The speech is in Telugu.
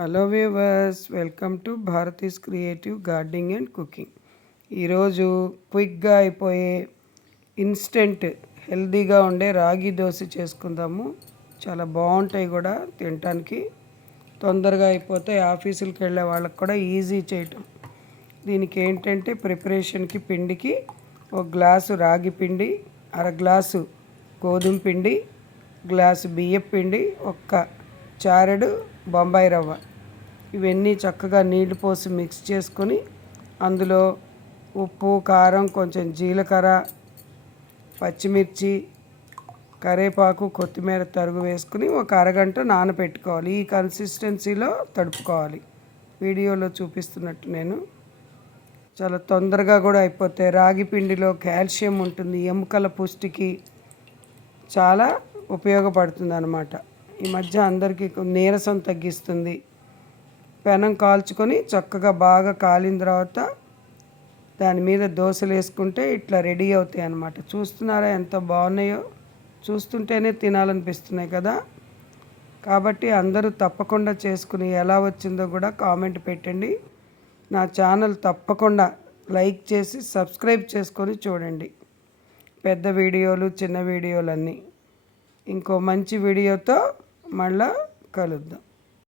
Hello viewers, welcome to Bharati's creative gardening and cooking. ఈరోజు క్విక్గా అయిపోయే ఇన్స్టెంట్ హెల్తీగా ఉండే రాగి దోశ చేసుకుందాము. చాలా బాగుంటాయి కూడా తినటానికి, తొందరగా అయిపోతాయి. ఆఫీసులకు వెళ్ళే వాళ్ళకి కూడా ఈజీ చేయటం. దీనికి ఏంటంటే ప్రిపరేషన్కి పిండికి ఒక గ్లాసు రాగి పిండి, అర గ్లాసు గోధుమ పిండి, గ్లాసు బియ్యం పిండి, ఒక్క చారెడు బొంబాయి రవ్వ, ఇవన్నీ చక్కగా నీళ్లు పోసి మిక్స్ చేసుకొని అందులో ఉప్పు, కారం, కొంచెం జీలకర్ర, పచ్చిమిర్చి, కరివేపాకు, కొత్తిమీర తరుగు వేసుకుని ఒక అరగంట నానబెట్టుకోవాలి. ఈ కన్సిస్టెన్సీలో తడుపుకోవాలి. వీడియోలో చూపిస్తున్నట్టు నేను చాలా తొందరగా కూడా అయిపోతాయి. రాగి పిండిలో కాల్షియం ఉంటుంది, ఎముకల పుష్టికి చాలా ఉపయోగపడుతుంది అన్నమాట. ఈ మధ్య అందరికీ నీరసం తగ్గిస్తుంది. పెనం కాల్చుకొని చక్కగా బాగా కాలిన తర్వాత దాని మీద దోశలు వేసుకుంటే ఇట్లా రెడీ అవుతాయి అన్నమాట. చూస్తున్నారా ఎంత బాగున్నాయో? చూస్తుంటేనే తినాలనిపిస్తున్నాయి కదా. కాబట్టి అందరూ తప్పకుండా చేసుకుని ఎలా వచ్చిందో కూడా కామెంట్ పెట్టండి. నా ఛానల్ తప్పకుండా లైక్ చేసి సబ్స్క్రైబ్ చేసుకొని చూడండి. పెద్ద వీడియోలు, చిన్న వీడియోలన్నీ. ఇంకో మంచి వీడియోతో మళ్ళా కలుద్దాం.